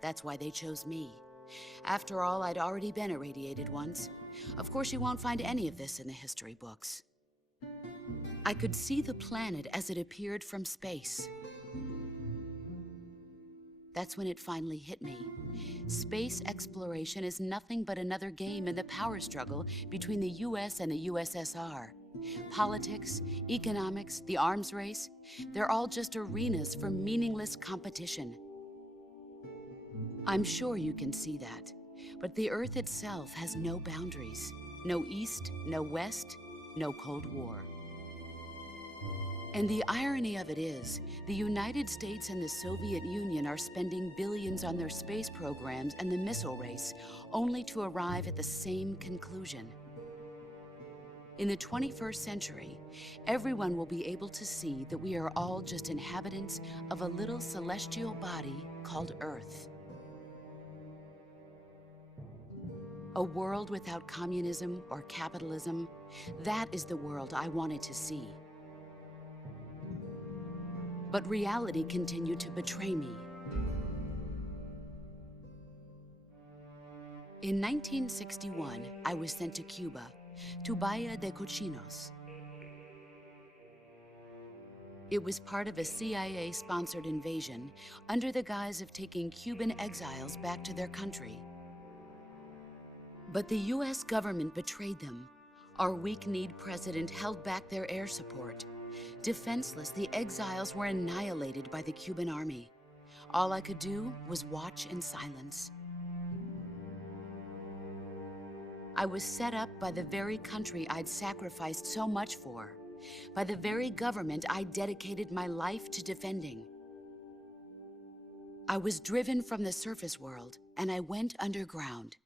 That's why they chose me. After all, I'd already been irradiated once. Of course, you won't find any of this in the history books. I could see the planet as it appeared from space. That's when it finally hit me. Space exploration is nothing but another game in the power struggle between the US and the USSR. Politics, economics, the arms race, they're all just arenas for meaningless competition. I'm sure you can see that, but the Earth itself has no boundaries. No East, no West, no Cold War. And the irony of it is, the United States and the Soviet Union are spending billions on their space programs and the missile race, only to arrive at the same conclusion. In the 21st century, everyone will be able to see that we are all just inhabitants of a little celestial body called Earth. A world without communism or capitalism, that is the world I wanted to see. But reality continued to betray me. In 1961, I was sent to Cuba, to Bahia de Cochinos. It was part of a CIA-sponsored invasion under the guise of taking Cuban exiles back to their country. But the US government betrayed them. Our weak-kneed president held back their air support. Defenseless, the exiles were annihilated by the Cuban army. All I could do was watch in silence. I was set up by the very country I'd sacrificed so much for, by the very government I dedicated my life to defending. I was driven from the surface world, and I went underground.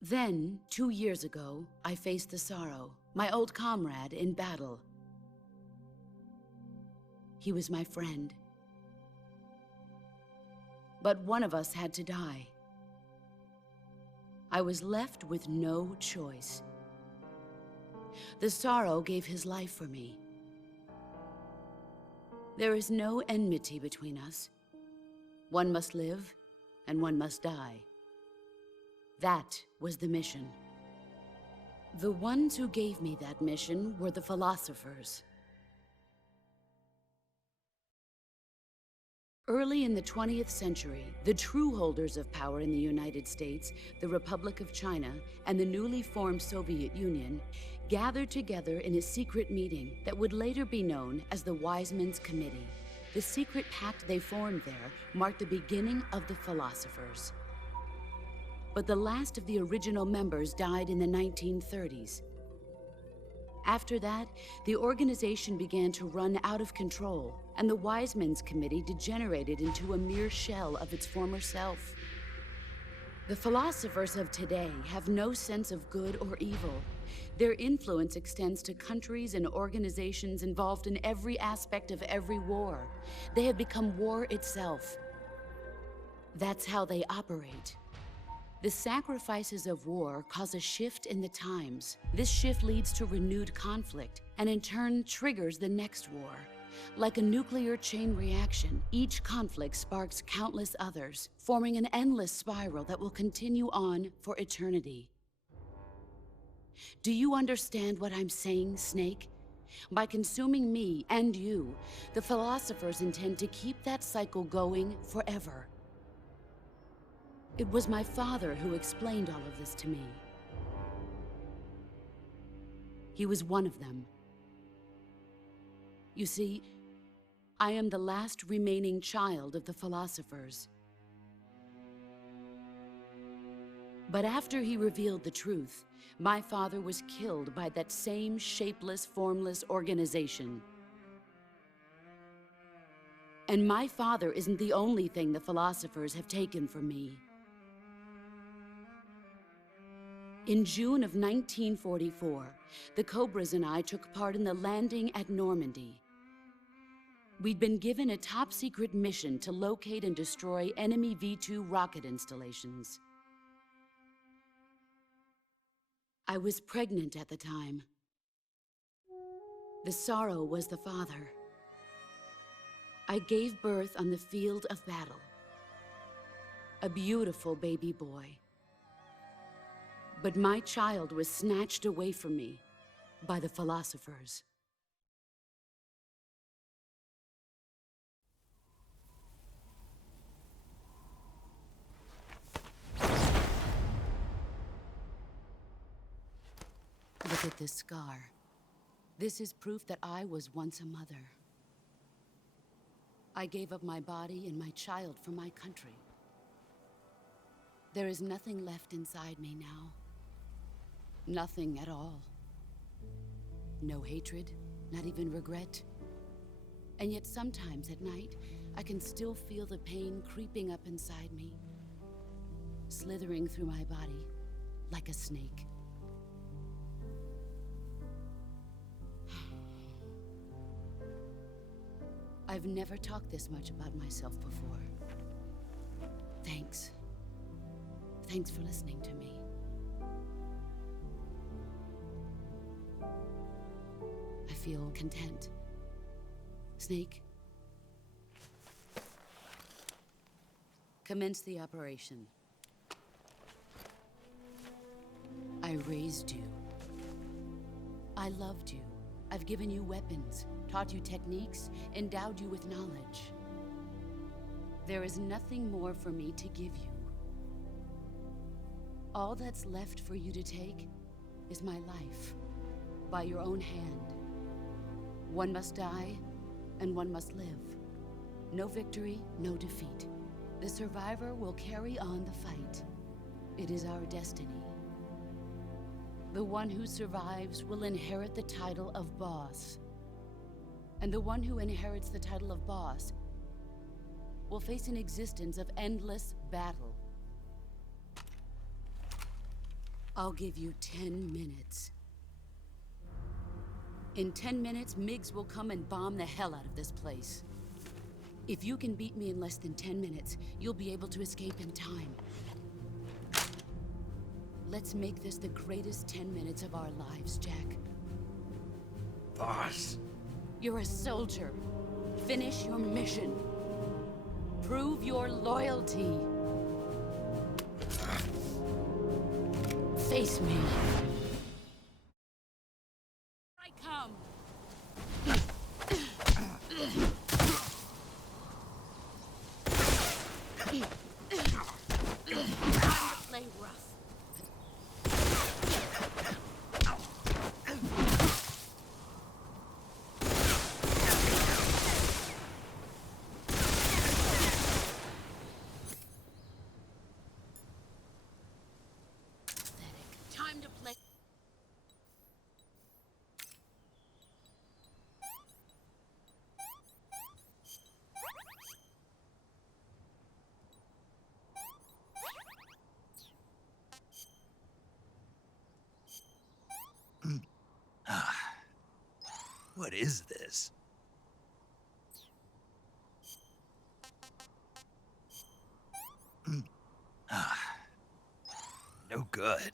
Then, 2 years ago, I faced the Sorrow, my old comrade in battle. He was my friend. But one of us had to die. I was left with no choice. The Sorrow gave his life for me. There is no enmity between us. One must live, and one must die. That was the mission. The ones who gave me that mission were the philosophers. Early in the 20th century, the true holders of power in the United States, the Republic of China, and the newly formed Soviet Union gathered together in a secret meeting that would later be known as the Wise Men's Committee. The secret pact they formed there marked the beginning of the philosophers. But the last of the original members died in the 1930s. After that, the organization began to run out of control, and the Wise Men's Committee degenerated into a mere shell of its former self. The philosophers of today have no sense of good or evil. Their influence extends to countries and organizations involved in every aspect of every war. They have become war itself. That's how they operate. The sacrifices of war cause a shift in the times. This shift leads to renewed conflict, and in turn triggers the next war. Like a nuclear chain reaction, each conflict sparks countless others, forming an endless spiral that will continue on for eternity. Do you understand what I'm saying, Snake? By consuming me and you, the philosophers intend to keep that cycle going forever. It was my father who explained all of this to me. He was one of them. You see, I am the last remaining child of the philosophers. But after he revealed the truth, my father was killed by that same shapeless, formless organization. And my father isn't the only thing the philosophers have taken from me. In June of 1944, the Cobras and I took part in the landing at Normandy. We'd been given a top-secret mission to locate and destroy enemy V-2 rocket installations. I was pregnant at the time. The Sorrow was the father. I gave birth on the field of battle. A beautiful baby boy. But my child was snatched away from me by the philosophers. Look at this scar. This is proof that I was once a mother. I gave up my body and my child for my country. There is nothing left inside me now. Nothing at all. No hatred, not even regret. And yet sometimes at night, I can still feel the pain creeping up inside me, slithering through my body like a snake. I've never talked this much about myself before. Thanks. Thanks for listening to me. I feel content. Snake, commence the operation. I raised you. I loved you. I've given you weapons, taught you techniques, endowed you with knowledge. There is nothing more for me to give you. All that's left for you to take is my life, by your own hand. One must die, and one must live. No victory, no defeat. The survivor will carry on the fight. It is our destiny. The one who survives will inherit the title of boss. And the one who inherits the title of boss will face an existence of endless battle. I'll give you 10 minutes. In 10 minutes, MiGs will come and bomb the hell out of this place. If you can beat me in less than 10 minutes, you'll be able to escape in time. Let's make this the greatest 10 minutes of our lives, Jack. Boss. You're a soldier. Finish your mission. Prove your loyalty. Face me. I come. Time to play rough. Time to play. What is this? No good.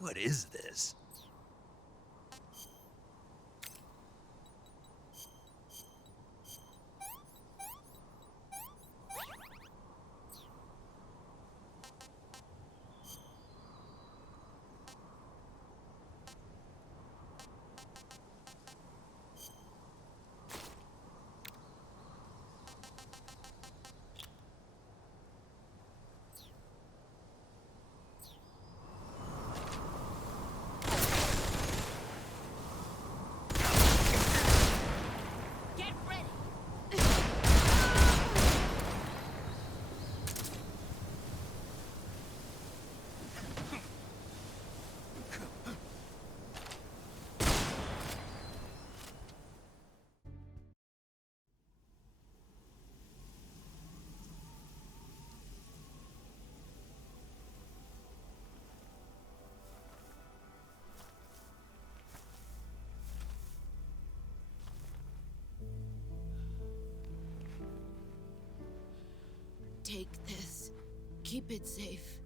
What is this? Take this. Keep it safe.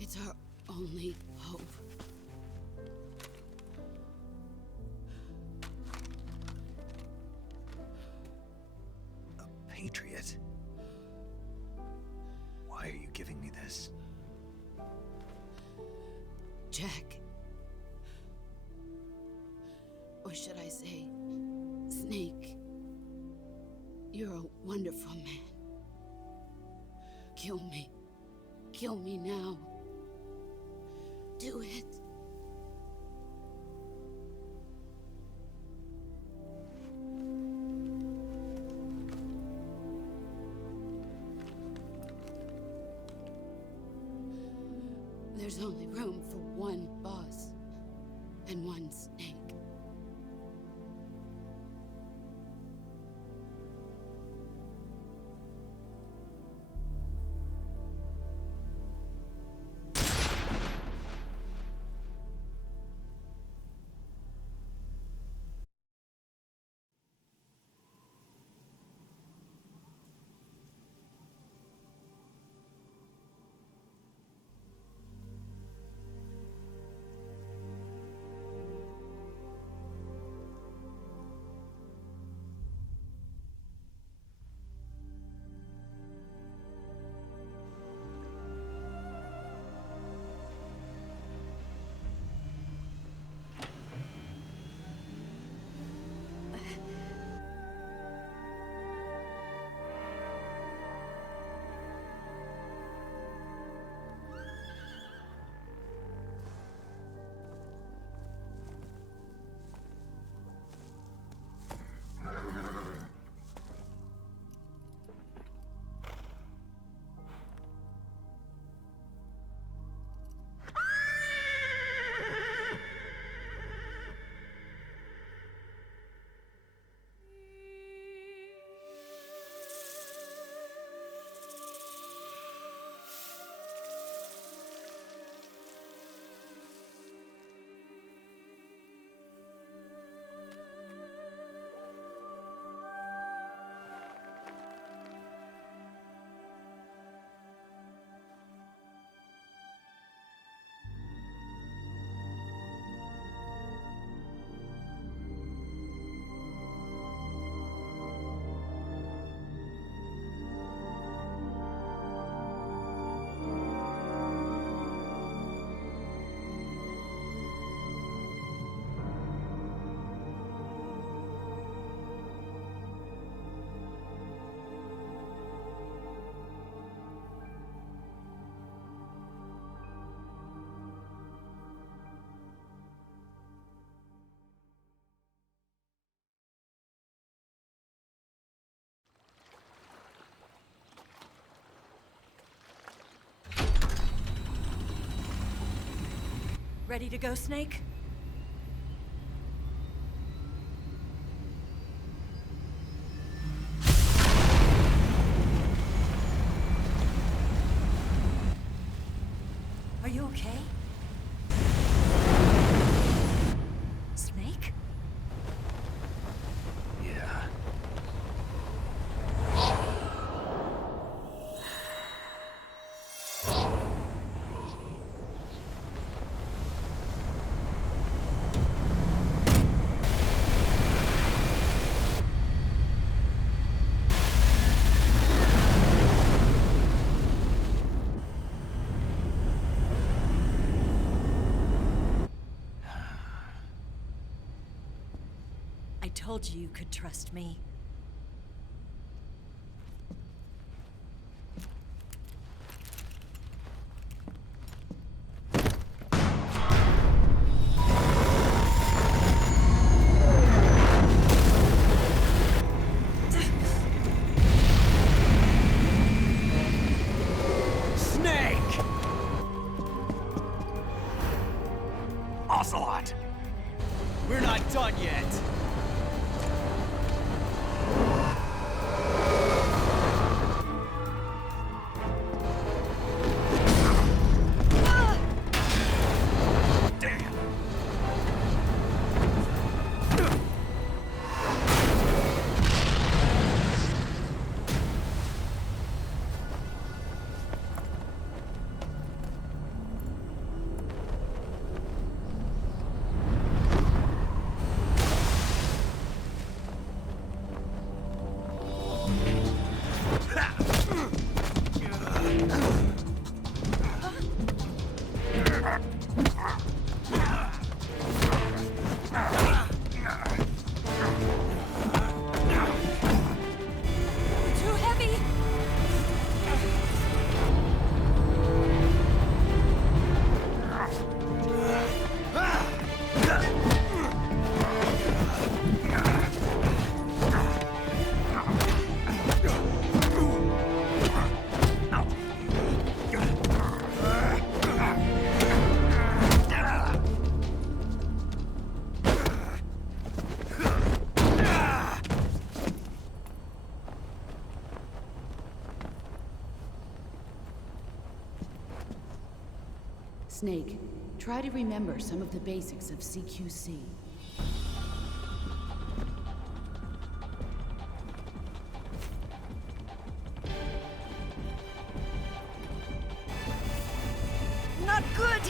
It's our only hope. A patriot? Why are you giving me this? Jack. Or should I say, Snake? You're a wonderful man. Kill me. Kill me now. Do it. There's only room for one boss and one snake. Ready to go, Snake? Are you okay? Snake? Yeah. I told you you could trust me. Snake! Ocelot! We're not done yet. Damn! Snake, try to remember some of the basics of CQC. Not good!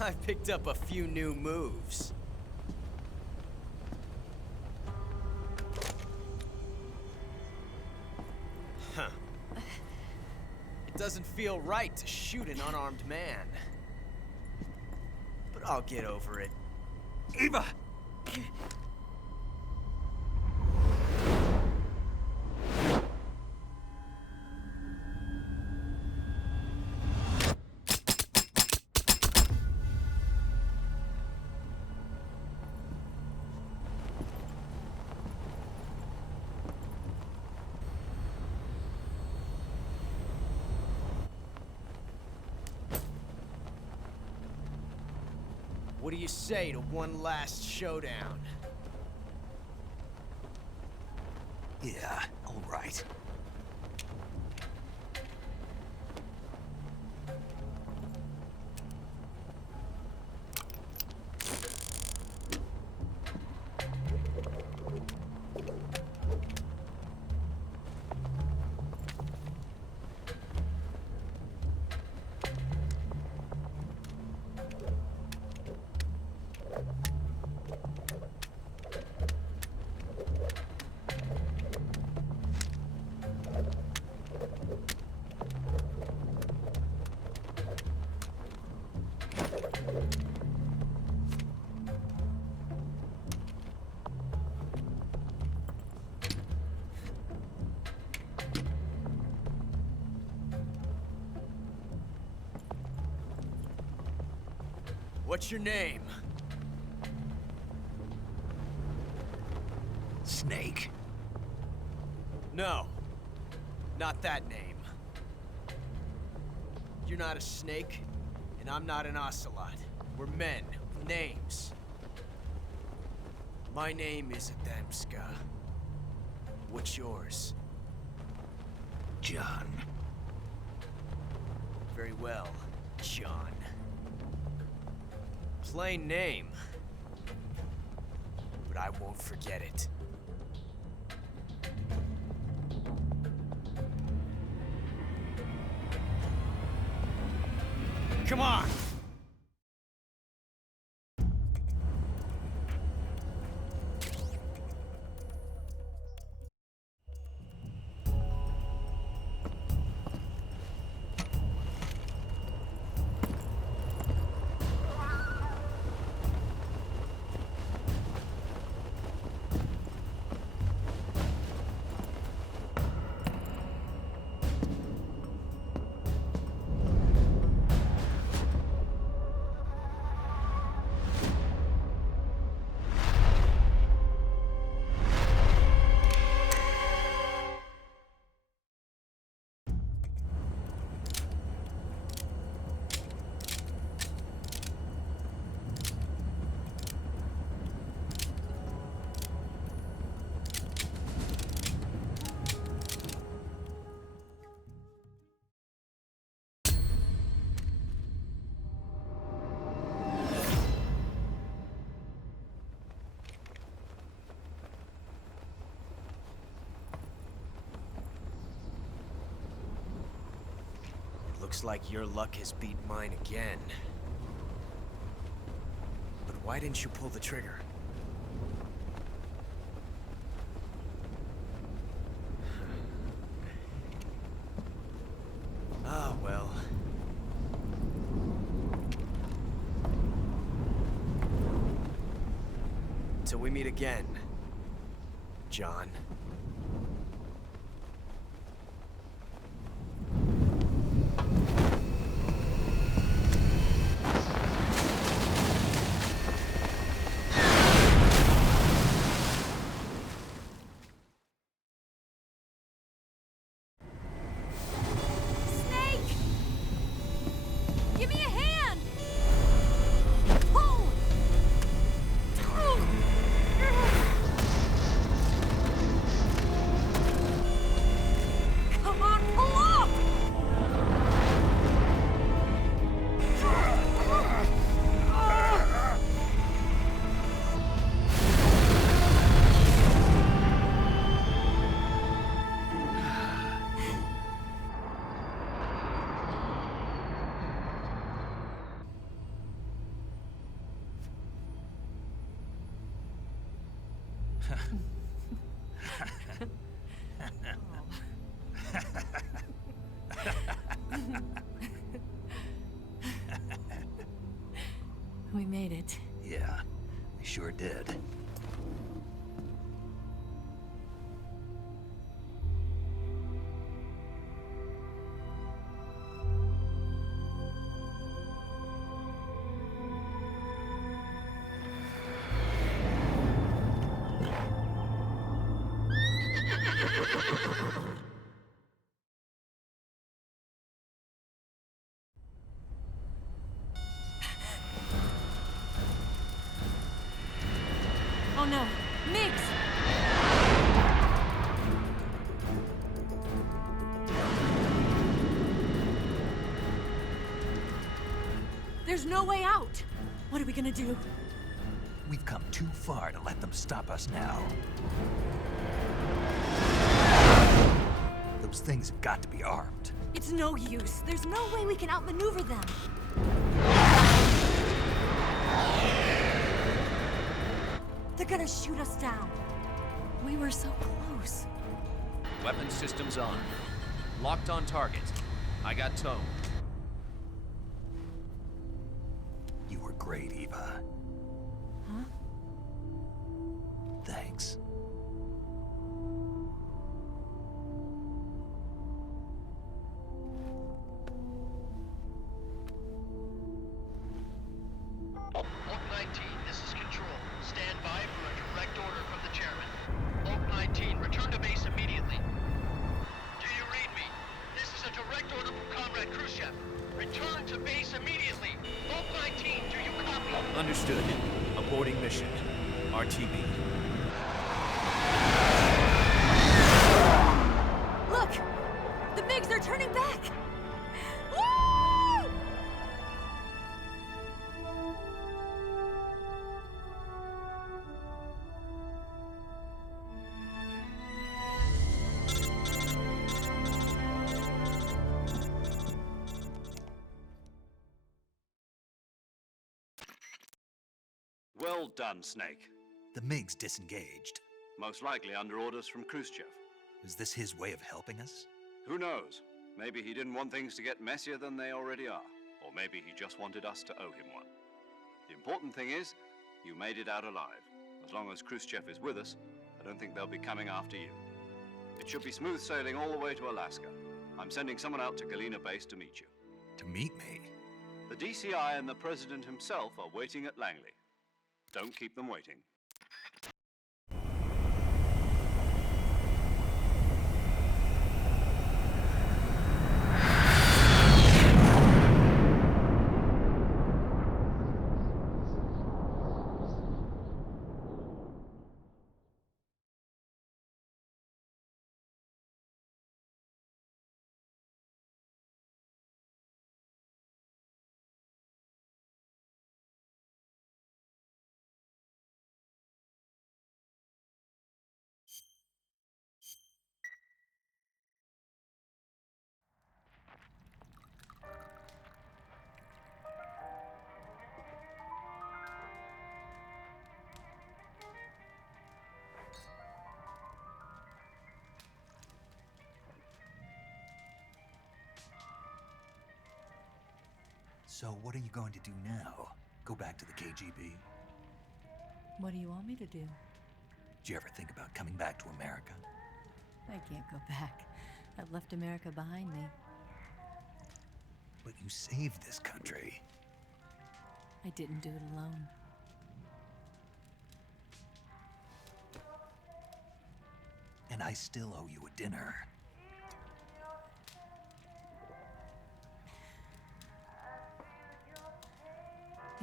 I picked up a few new moves. Huh. It doesn't feel right to shoot an unarmed man. But I'll get over it. Eva! What do you say to one last showdown? Yeah, all right. What's your name? Snake. No. Not that name. You're not a snake, and I'm not an ocelot. We're men with names. My name is Adamska. What's yours? John. Very well, John. Plain name. But I won't forget it. Come on! Looks like your luck has beat mine again. But why didn't you pull the trigger? Till we meet again, John. Snake! Give me a hand! Pull! Come on, pull up! We made it. Yeah, we sure did. Oh no, Miggs! There's no way out! What are we gonna do? We've come too far to let them stop us now. Those things have got to be armed. It's no use. There's no way we can outmaneuver them. They're gonna shoot us down. We were so close. Weapon systems on. Locked on target. I got tone. You were great, Eva. Huh? Thanks. Oak 19, this is Control. Stand by for a direct order from the chairman. Oak 19, return to base immediately. Do you read me? This is a direct order from Comrade Khrushchev. Return to base immediately. Oak 19, do you copy? Understood. Aborting mission. RTB. Look! The MiGs are turning back! Woo! Well done, Snake. The MiGs disengaged. Most likely under orders from Khrushchev. Is this his way of helping us? Who knows? Maybe he didn't want things to get messier than they already are. Or maybe he just wanted us to owe him one. The important thing is, you made it out alive. As long as Khrushchev is with us, I don't think they'll be coming after you. It should be smooth sailing all the way to Alaska. I'm sending someone out to Galena Base to meet you. To meet me? The DCI and the President himself are waiting at Langley. Don't keep them waiting. So what are you going to do now? Go back to the KGB? What do you want me to do? Did you ever think about coming back to America? I can't go back. I've left America behind me. But you saved this country. I didn't do it alone. And I still owe you a dinner.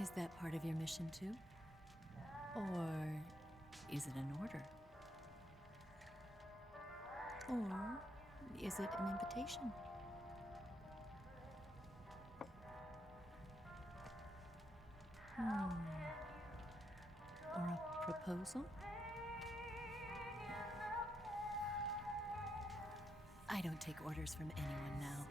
Is that part of your mission too? Or is it an order? Or is it an invitation? Or a proposal? I don't take orders from anyone now.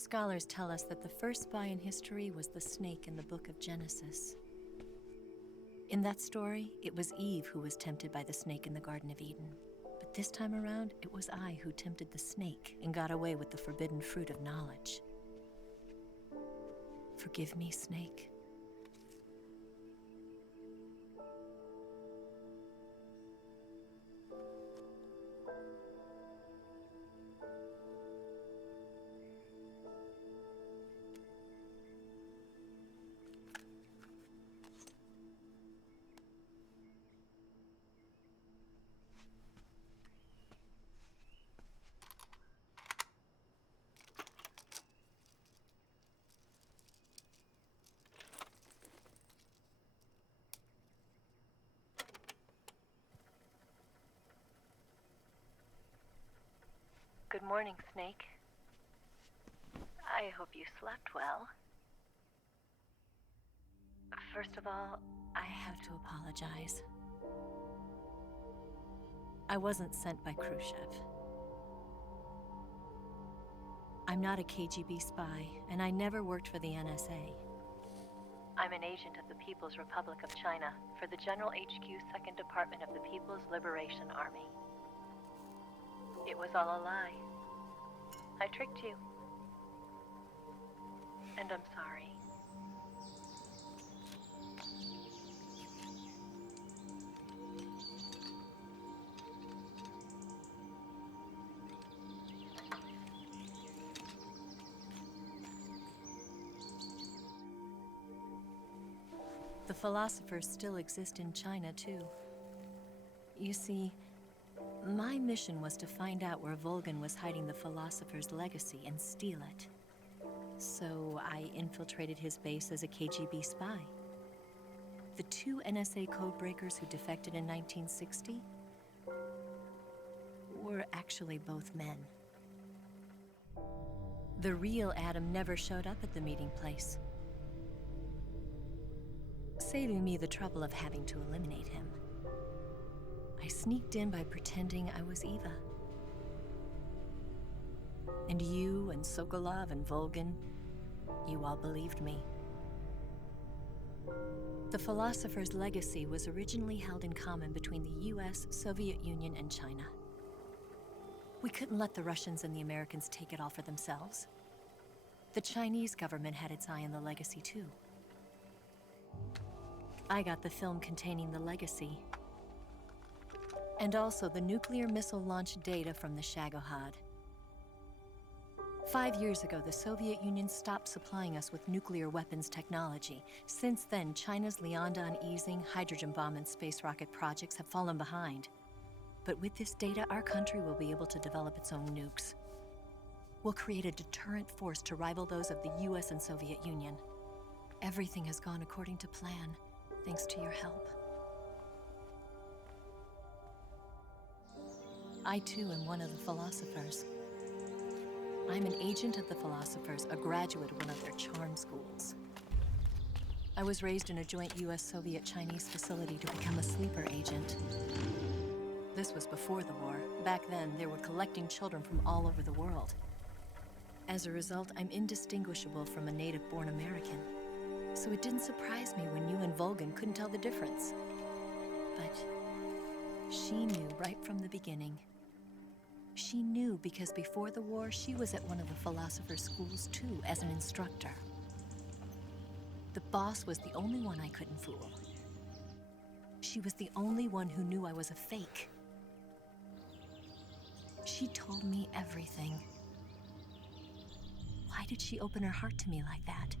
Scholars tell us that the first spy in history was the snake in the book of Genesis. In that story, it was Eve who was tempted by the snake in the Garden of Eden. But this time around, it was I who tempted the snake and got away with the forbidden fruit of knowledge. Forgive me, snake. Good morning, Snake. I hope you slept well. First of all, I have to apologize. I wasn't sent by Khrushchev. I'm not a KGB spy, and I never worked for the NSA. I'm an agent of the People's Republic of China for the General HQ 2nd Department of the People's Liberation Army. It was all a lie. I tricked you. And I'm sorry. The philosophers still exist in China, too. You see, my mission was to find out where Volgan was hiding the philosopher's legacy and steal it. So I infiltrated his base as a KGB spy. The two NSA codebreakers who defected in 1960 were actually both men. The real Adam never showed up at the meeting place, saving me the trouble of having to eliminate him. I sneaked in by pretending I was Eva. And you and Sokolov and Volgin, you all believed me. The philosopher's legacy was originally held in common between the US, Soviet Union, and China. We couldn't let the Russians and the Americans take it all for themselves. The Chinese government had its eye on the legacy too. I got the film containing the legacy, and also the nuclear missile launch data from the Shagohod. 5 years ago, the Soviet Union stopped supplying us with nuclear weapons technology. Since then, China's Liandon easing, hydrogen bomb, and space rocket projects have fallen behind. But with this data, our country will be able to develop its own nukes. We'll create a deterrent force to rival those of the US and Soviet Union. Everything has gone according to plan, thanks to your help. I too am one of the philosophers. I'm an agent of the philosophers, a graduate of one of their charm schools. I was raised in a joint US-Soviet-Chinese facility to become a sleeper agent. This was before the war. Back then, they were collecting children from all over the world. As a result, I'm indistinguishable from a native-born American. So it didn't surprise me when you and Volgin couldn't tell the difference. But she knew right from the beginning. She knew because before the war, she was at one of the philosopher's schools too, as an instructor. The boss was the only one I couldn't fool. She was the only one who knew I was a fake. She told me everything. Why did she open her heart to me like that?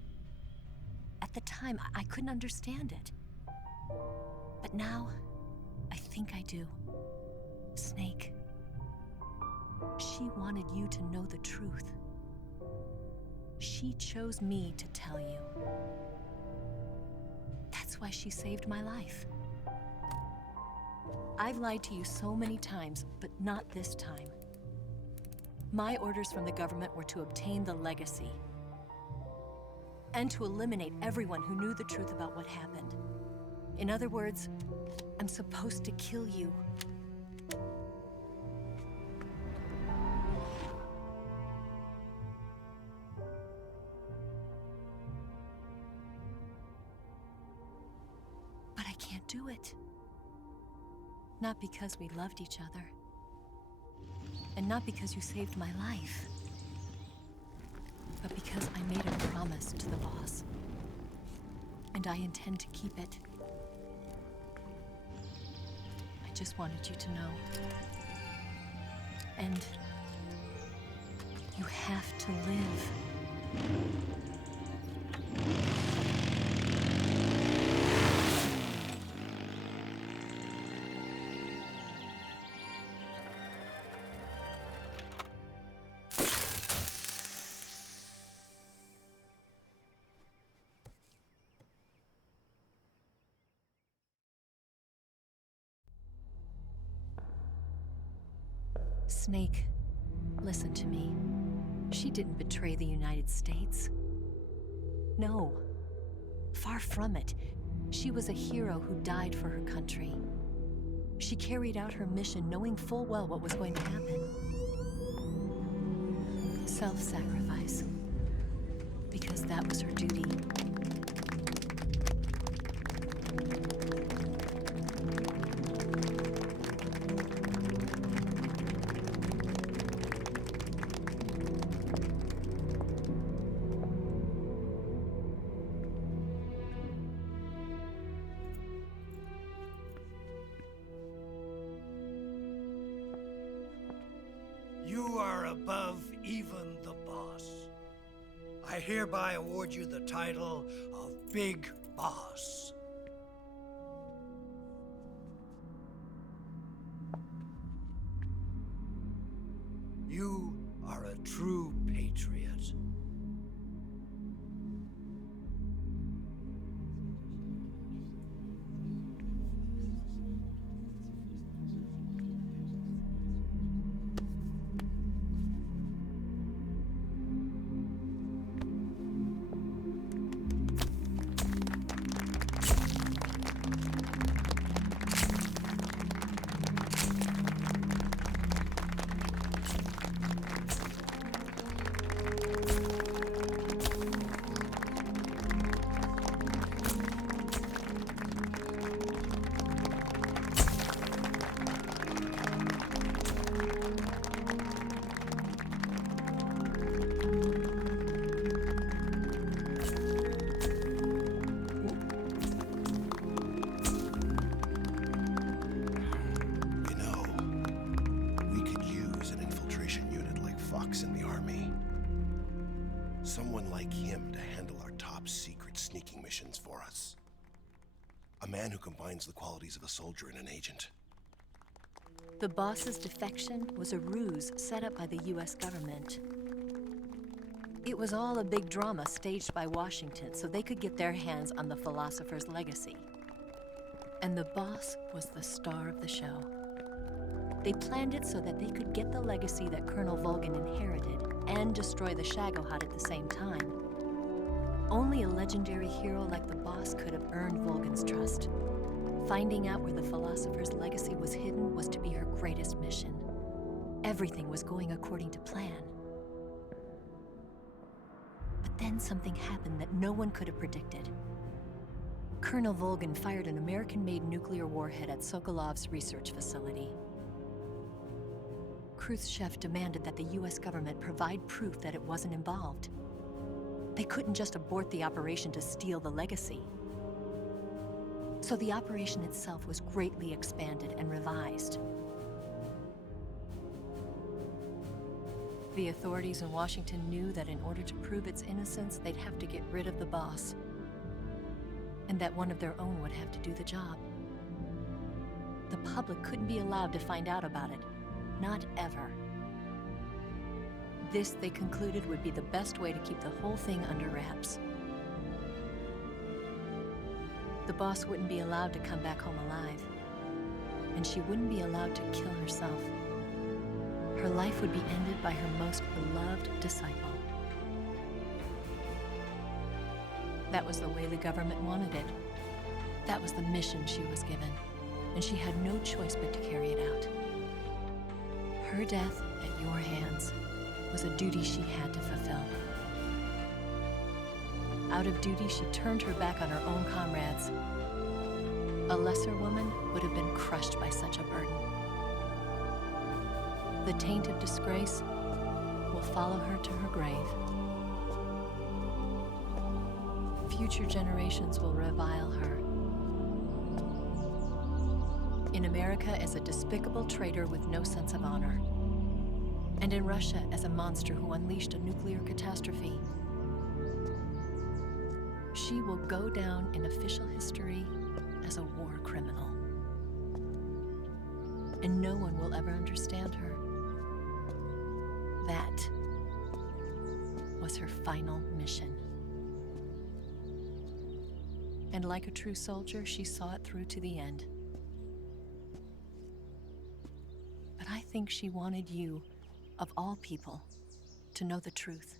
At the time, I couldn't understand it. But now, I think I do. Snake. She wanted you to know the truth. She chose me to tell you. That's why she saved my life. I've lied to you so many times, but not this time. My orders from the government were to obtain the legacy and to eliminate everyone who knew the truth about what happened. In other words, I'm supposed to kill you. But I can't do it. Not because we loved each other. And not because you saved my life. But because I made a promise to the boss. And I intend to keep it. I just wanted you to know. And you have to live. Snake, listen to me. She didn't betray the United States. No, far from it. She was a hero who died for her country. She carried out her mission knowing full well what was going to happen. Self-sacrifice. Because that was her duty. You are above even the boss. I hereby award you the title of Big Boss. You are a true patriot. bucks in the army. Someone like him to handle our top secret sneaking missions for us. A man who combines the qualities of a soldier and an agent. The boss's defection was a ruse set up by the US government. It was all a big drama staged by Washington so they could get their hands on the philosopher's legacy. And the boss was the star of the show. They planned it so that they could get the legacy that Colonel Volgin inherited and destroy the Shagohod at the same time. Only a legendary hero like the boss could have earned Volgin's trust. Finding out where the philosopher's legacy was hidden was to be her greatest mission. Everything was going according to plan. But then something happened that no one could have predicted. Colonel Volgin fired an American-made nuclear warhead at Sokolov's research facility. Khrushchev demanded that the US government provide proof that it wasn't involved. They couldn't just abort the operation to steal the legacy. So the operation itself was greatly expanded and revised. The authorities in Washington knew that in order to prove its innocence, they'd have to get rid of the boss, and that one of their own would have to do the job. The public couldn't be allowed to find out about it, not ever. This, they concluded, would be the best way to keep the whole thing under wraps. The boss wouldn't be allowed to come back home alive, and she wouldn't be allowed to kill herself. Her life would be ended by her most beloved disciple. That was the way the government wanted it. That was the mission she was given, and she had no choice but to carry it out. Her death at your hands was a duty she had to fulfill. Out of duty, she turned her back on her own comrades. A lesser woman would have been crushed by such a burden. The taint of disgrace will follow her to her grave. Future generations will revile her. In America as a despicable traitor with no sense of honor. And in Russia as a monster who unleashed a nuclear catastrophe. She will go down in official history as a war criminal. And no one will ever understand her. That was her final mission. And like a true soldier, she saw it through to the end. But I think she wanted you, of all people, to know the truth.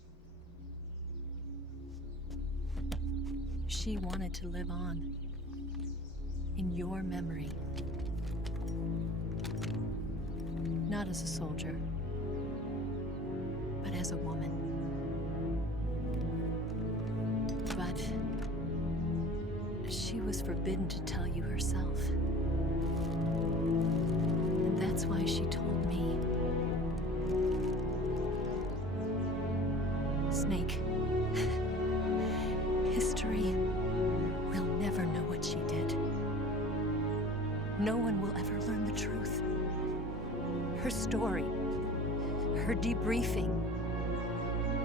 She wanted to live on in your memory. Not as a soldier, but as a woman. But she was forbidden to tell you herself. And that's why she told me. Snake, history will never know what she did. No one will ever learn the truth. Her story, her debriefing,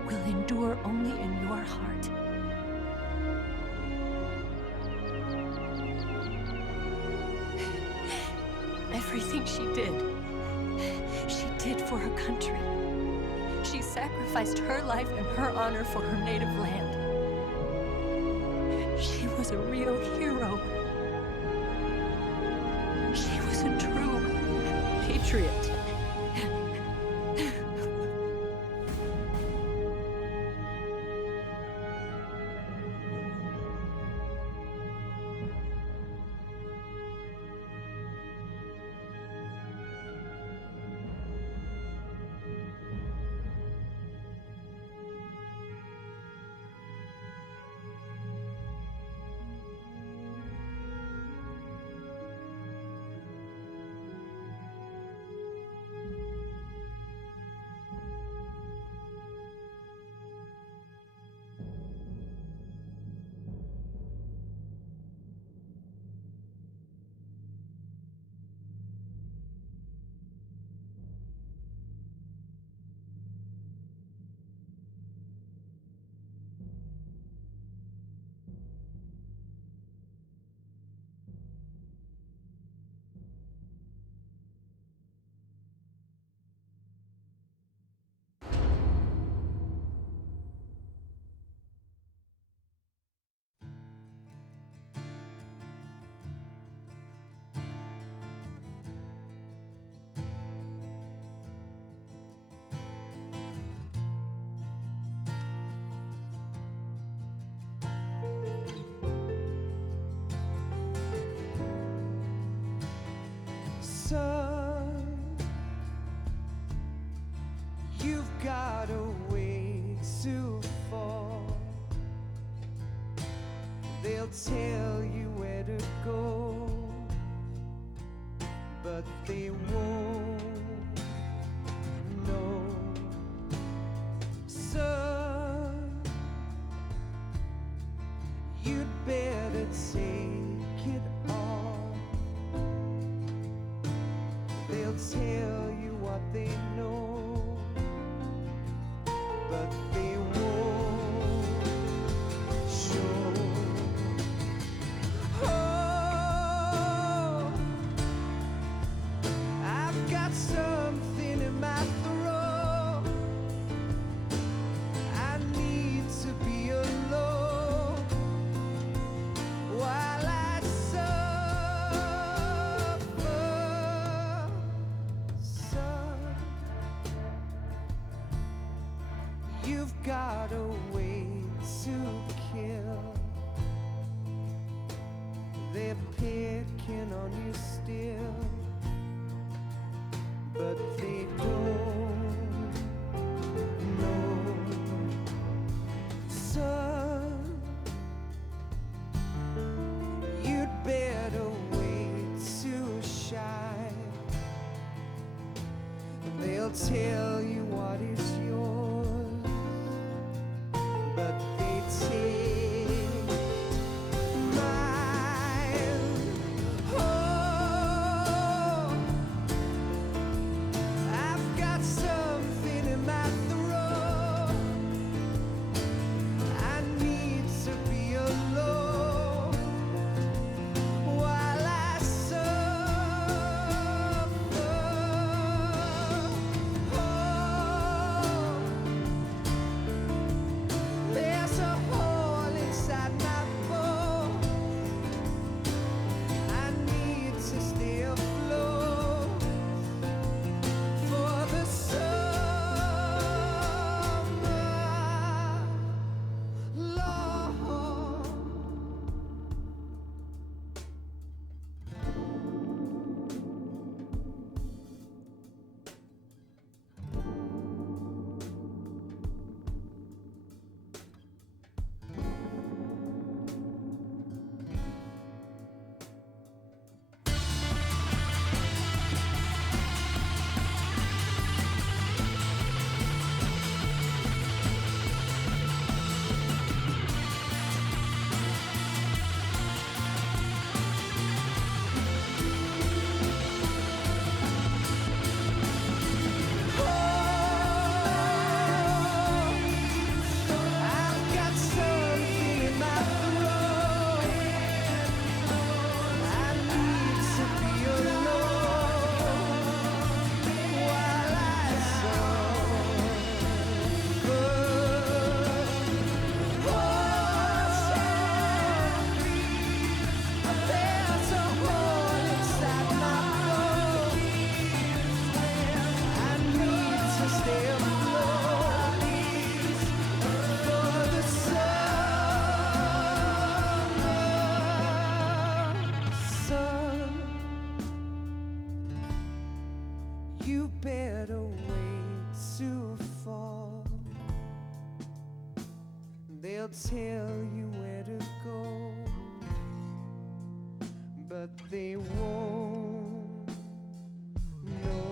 will endure only in your heart. Everything she did for her country. She sacrificed her life and her honor for her native land. She was a real hero. She was a true patriot. Son, you've got a way to fall. They'll tell you where to go, but they won't know. Son, you'd better take it on. They'll tell you what they know, but they won't show. Oh, I've got something in my throat. I need to be alone while I suffer. Son, you've got a way to kill. They're picking on you still, but they don't know. Son, you'd better wait to shine. They'll tell you what is yours, but they take mine. Oh, I've got something in my throat. I need to be alone while I suffer. Oh, there's a hole inside my bones. I need to stay afloat for the summer, Lord. I've got something in my throat. I need to be alone while I suffer. Oh, there's a hole inside my bones. I need to stay afloat for the summer. Son, you better wait to fall. They'll tell you where to go, but they won't know.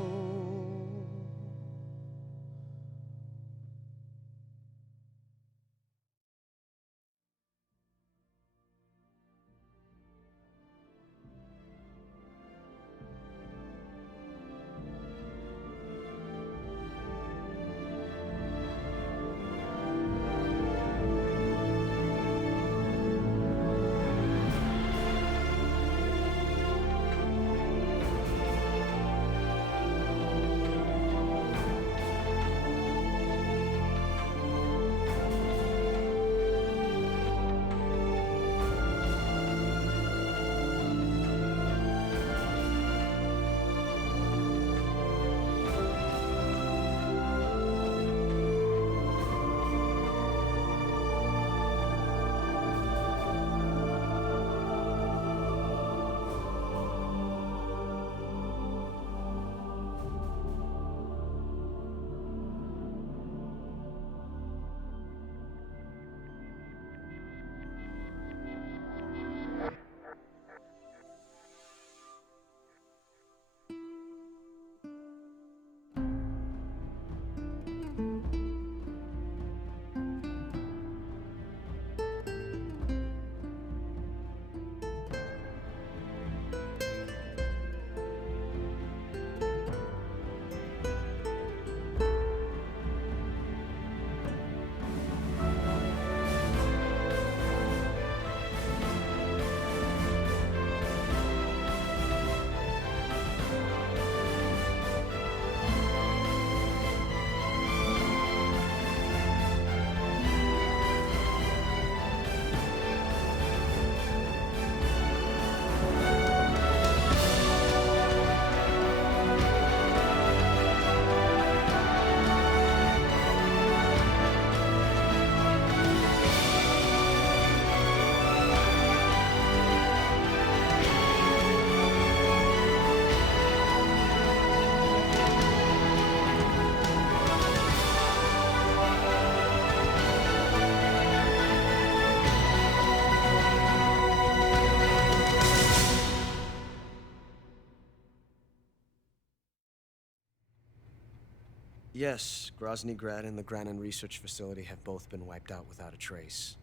Yes, Grozny Grad and the Granin Research Facility have both been wiped out without a trace.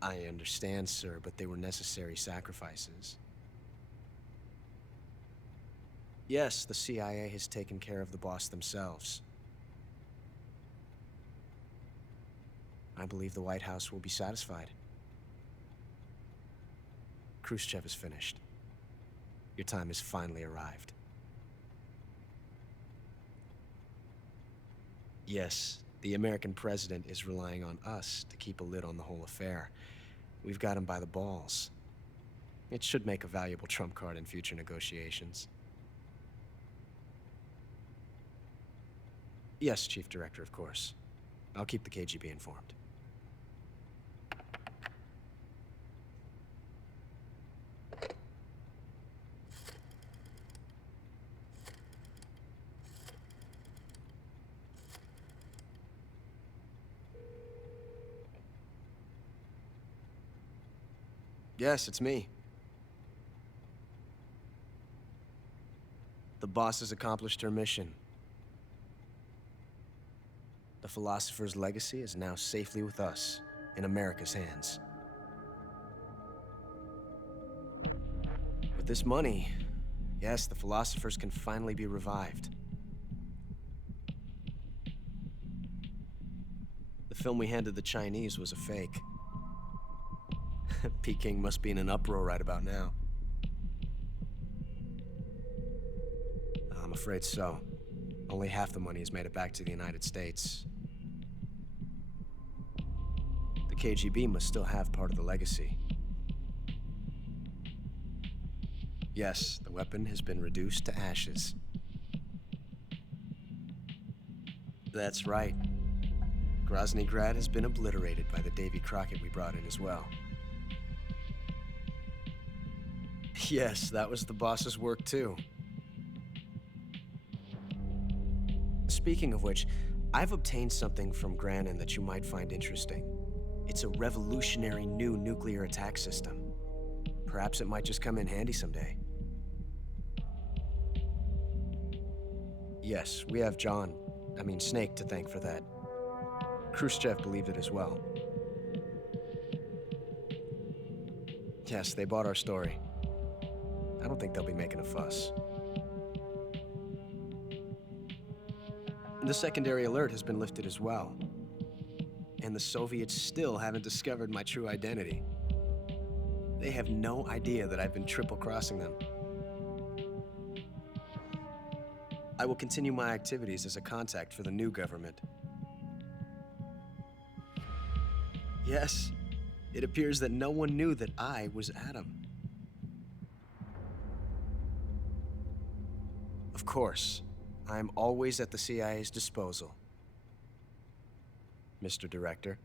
I understand, sir, but they were necessary sacrifices. Yes, the CIA has taken care of the boss themselves. I believe the White House will be satisfied. Khrushchev is finished. Your time has finally arrived. Yes, the American president is relying on us to keep a lid on the whole affair. We've got him by the balls. It should make a valuable trump card in future negotiations. Yes, Chief Director, of course. I'll keep the KGB informed. Yes, it's me. The boss has accomplished her mission. The philosopher's legacy is now safely with us, in America's hands. With this money, yes, the philosophers can finally be revived. The film we handed the Chinese was a fake. Peking must be in an uproar right about now. I'm afraid so. Only half the money has made it back to the United States. The KGB must still have part of the legacy. Yes, the weapon has been reduced to ashes. That's right. Grozny Grad has been obliterated by the Davy Crockett we brought in as well. Yes, that was the boss's work too. Speaking of which, I've obtained something from Granin that you might find interesting. It's a revolutionary new nuclear attack system. Perhaps it might just come in handy someday. Yes, we have Snake to thank for that. Khrushchev believed it as well. Yes, they bought our story. I don't think they'll be making a fuss. The secondary alert has been lifted as well. And the Soviets still haven't discovered my true identity. They have no idea that I've been triple-crossing them. I will continue my activities as a contact for the new government. Yes, it appears that no one knew that I was Adam. Of course, I am always at the CIA's disposal, Mr. Director.